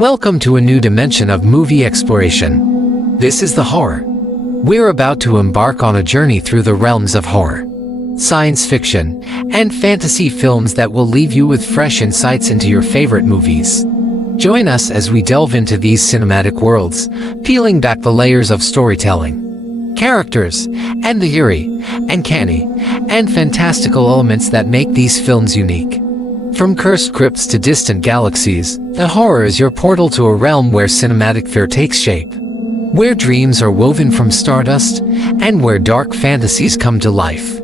Welcome to a new dimension of movie exploration. This is the horror. We're about to embark on a journey through the realms of horror, science fiction, and fantasy films that will leave you with fresh insights into your favorite movies. Join us as we delve into these cinematic worlds, peeling back the layers of storytelling, characters, and the eerie, uncanny, and fantastical elements that make these films unique. From cursed crypts to distant galaxies, the horror is your portal to a realm where cinematic fear takes shape, where dreams are woven from stardust, and where dark fantasies come to life.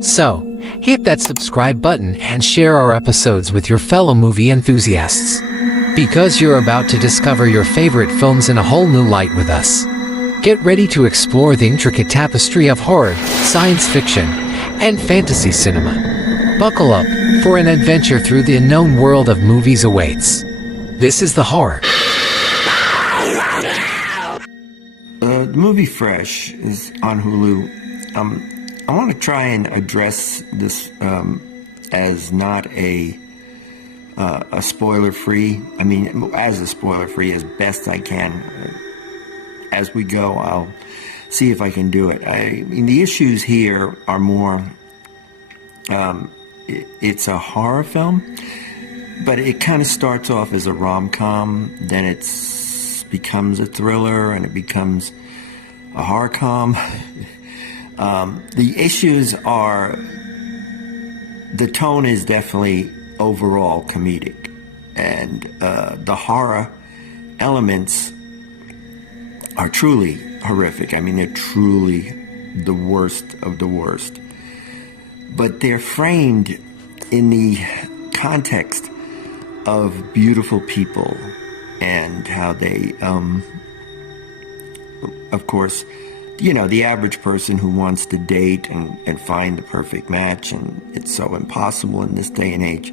So, hit that subscribe button and share our episodes with your fellow movie enthusiasts, because you're about to discover your favorite films in a whole new light with us. Get ready to explore the intricate tapestry of horror, science fiction, and fantasy cinema. Buckle up, for an adventure through the unknown world of movies awaits. This is the horror. The movie Fresh is on Hulu. I want to try and address this as not a spoiler-free. I mean, as a spoiler-free as best I can. As we go, I'll see if I can do it. I mean, the issues here are more. It's a horror film, but it kind of starts off as a rom-com, then it becomes a thriller, and it becomes a horror-com. The issues are, the tone is definitely overall comedic, and the horror elements are truly horrific. I mean, they're truly the worst of the worst. But they're framed in the context of beautiful people and how they, of course, you know, the average person who wants to date and find the perfect match, and it's so impossible in this day and age.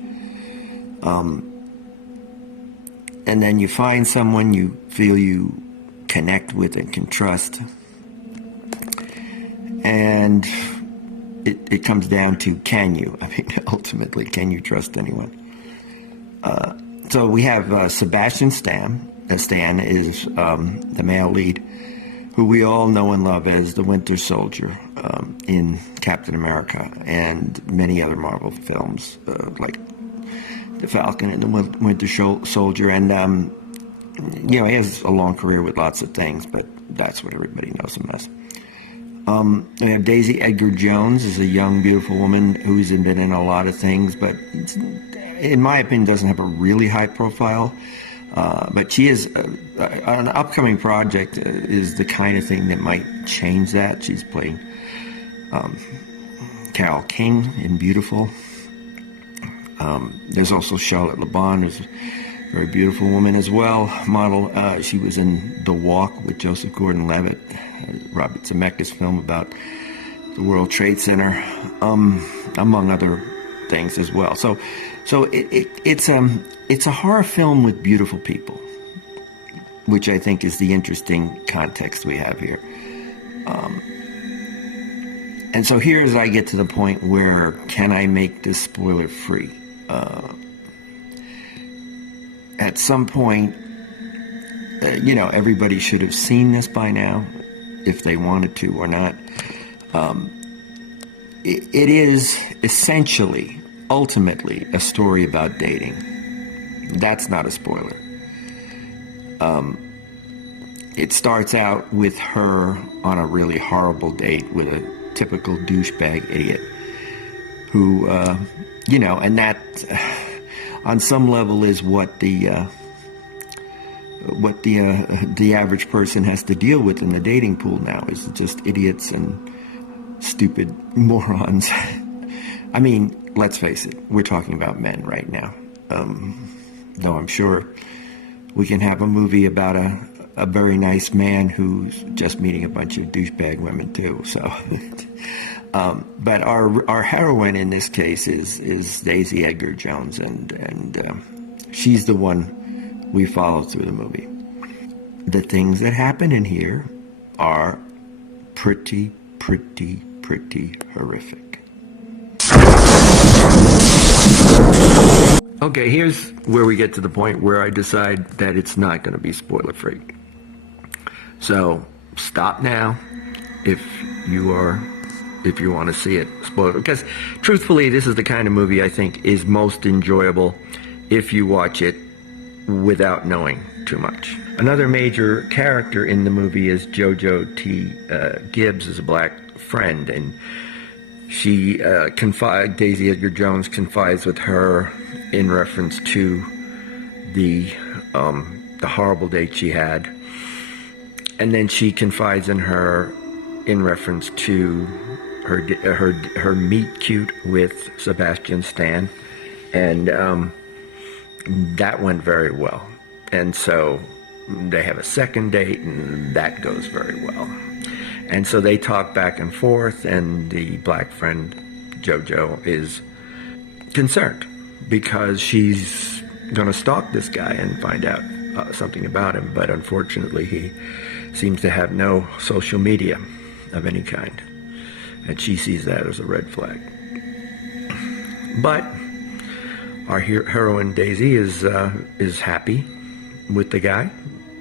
And then you find someone you feel you connect with and can trust. And it comes down to, can you? I mean, ultimately, can you trust anyone? So we have Sebastian Stan. Stan is the male lead, who we all know and love as the Winter Soldier in Captain America and many other Marvel films, like The Falcon and the Winter Soldier. And, you know, he has a long career with lots of things, but that's what everybody knows him as. We have Daisy Edgar-Jones is a young, beautiful woman who's been in a lot of things, but in my opinion doesn't have a really high profile. But she is, an upcoming project is the kind of thing that might change that. She's playing Carole King in Beautiful. There's also Charlotte LeBon, who's a very beautiful woman as well, model. She was in The Walk with Joseph Gordon-Levitt, Robert Zemeckis' film about the World Trade Center, among other things as well. So it's a horror film with beautiful people, which I think is the interesting context we have here. And so here as I get to the point where, can I make this spoiler free? At some point, you know, everybody should have seen this by now, if they wanted to or not. It is essentially, ultimately, a story about dating. That's not a spoiler. It starts out with her on a really horrible date with a typical douchebag idiot who, you know, and that on some level is what the average person has to deal with in the dating pool now, is just idiots and stupid morons. I mean, let's face it, we're talking about men right now. Though I'm sure we can have a movie about a very nice man who's just meeting a bunch of douchebag women too. So, but our heroine in this case is Daisy Edgar-Jones, and she's the one we follow through the movie. The things that happen in here are pretty horrific. Okay, here's where we get to the point where I decide that it's not going to be spoiler free. So stop now if you want to see it spoiled, because truthfully, this is the kind of movie I think is most enjoyable if you watch it without knowing too much. Another major character in the movie is JoJo T. Gibbs, is a black friend, and she Daisy Edgar Jones confides with her in reference to the horrible date she had, and then she confides in her in reference to her meet cute with Sebastian Stan, and that went very well. And so they have a second date, and that goes very well. And so they talk back and forth, and the black friend JoJo is concerned because she's going to stalk this guy and find out something about him. But unfortunately, he seems to have no social media of any kind, and she sees that as a red flag. But our heroine Daisy is happy with the guy.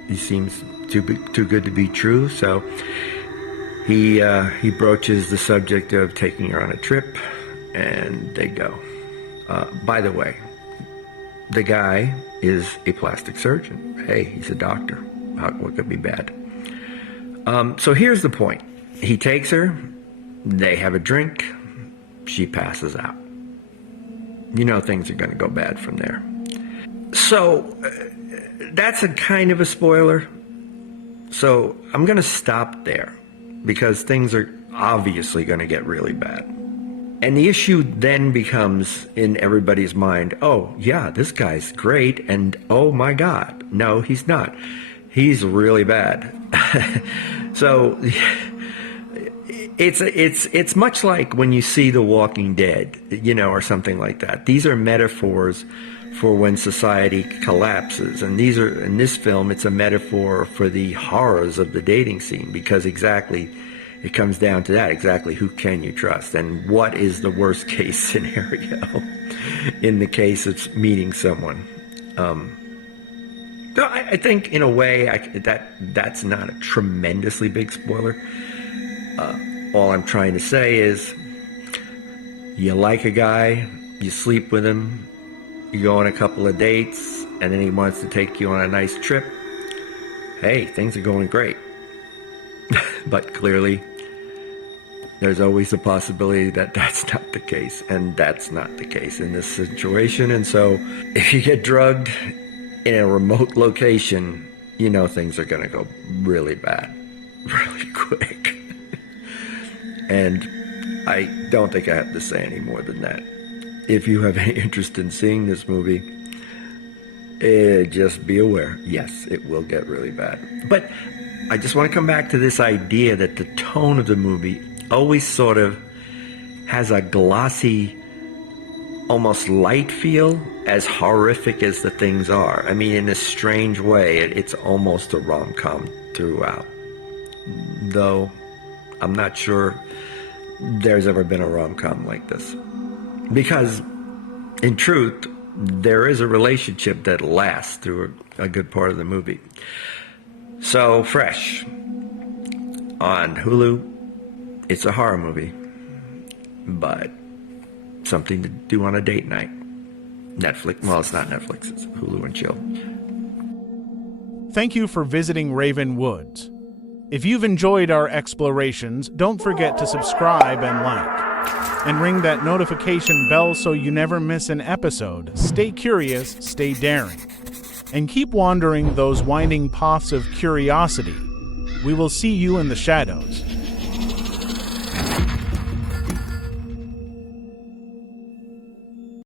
He seems too good to be true, so he broaches the subject of taking her on a trip, and they go. By the way, the guy is a plastic surgeon. Hey, he's a doctor. What could be bad? So here's the point. He takes her, they have a drink, she passes out. You know things are going to go bad from there. So that's a kind of a spoiler. So I'm going to stop there because things are obviously going to get really bad. And the issue then becomes in everybody's mind, oh yeah, this guy's great, and oh my God, no, he's not. He's really bad. So it's much like when you see The Walking Dead, or something like that. These are metaphors for when society collapses, and these are, in this film, it's a metaphor for the horrors of the dating scene, because exactly it comes down to that. Exactly, who can you trust, and what is the worst case scenario in the case of meeting someone. So I think in a way that's not a tremendously big spoiler. All I'm trying to say is, you like a guy, you sleep with him, you go on a couple of dates, and then he wants to take you on a nice trip. Hey, things are going great. But clearly, there's always a possibility that that's not the case, and that's not the case in this situation. And so, if you get drugged in a remote location, things are going to go really bad, really quick. And I don't think I have to say any more than that. If you have any interest in seeing this movie, just be aware, yes, it will get really bad. But I just want to come back to this idea that the tone of the movie always sort of has a glossy, almost light feel, as horrific as the things are. I mean, in a strange way, it's almost a rom-com throughout. Though I'm not sure there's ever been a rom-com like this. Because, in truth, there is a relationship that lasts through a good part of the movie. So, Fresh on Hulu. It's a horror movie, but something to do on a date night. Netflix, well, it's not Netflix, it's Hulu and Chill. Thank you for visiting Raven Woods. If you've enjoyed our explorations, don't forget to subscribe and like. And ring that notification bell so you never miss an episode. Stay curious, stay daring. And keep wandering those winding paths of curiosity. We will see you in the shadows.